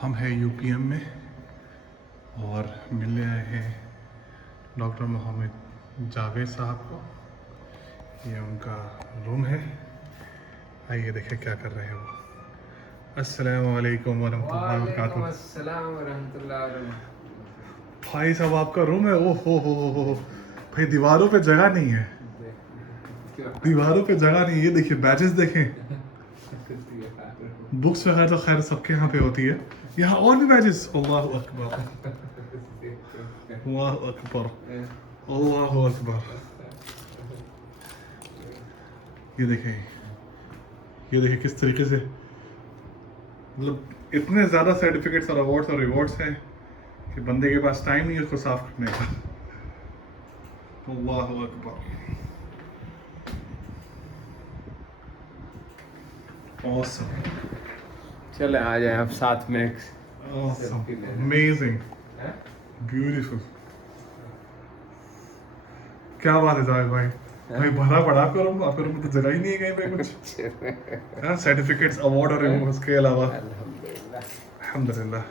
हम हैं यूपीएम में और मिलने आए हैं डॉक्टर मोहम्मद जावेद साहब को। ये उनका रूम है। आइए देखें क्या कर रहे हैं वो। अस्सलामु अलैकुम वरहमतुल्लाहि वबरकातुहू। अस्सलाम वरहमतुल्लाहि वबरकातुहू। भाई साहब आपका रूम है। ओ हो भाई, दीवारों पे जगह नहीं है, दीवारों पे जगह नहीं है। ये देखिए बैचेस देखें, बुक्स वगैरह तो खैर सबके यहाँ पे होती है, यहाँ और भी बैचेस। अल्लाह अकबर, अल्लाह अकबर, अल्लाह अकबर। ये देखें किस तरीके से, मतलब इतने ज़्यादा सर्टिफिकेट्स और अवार्ड्स और रिवॉर्ड्स हैं कि बंदे के पास टाइम नहीं है उसको साफ करने का। अल्लाह अकबर। Awesome. चले आ जाए अब साथ में। Awesome. Amazing. Beautiful. क्या बात है जावेद भाई, भाई भरा पड़ा आपका रूम। आपके रूम में तो जगह ही नहीं है कहीं पे कुछ। सर्टिफिकेट्स, अवार्ड और उसके अलावा अल्हम्दुलिल्लाह। अल्हम्दुलिल्लाह।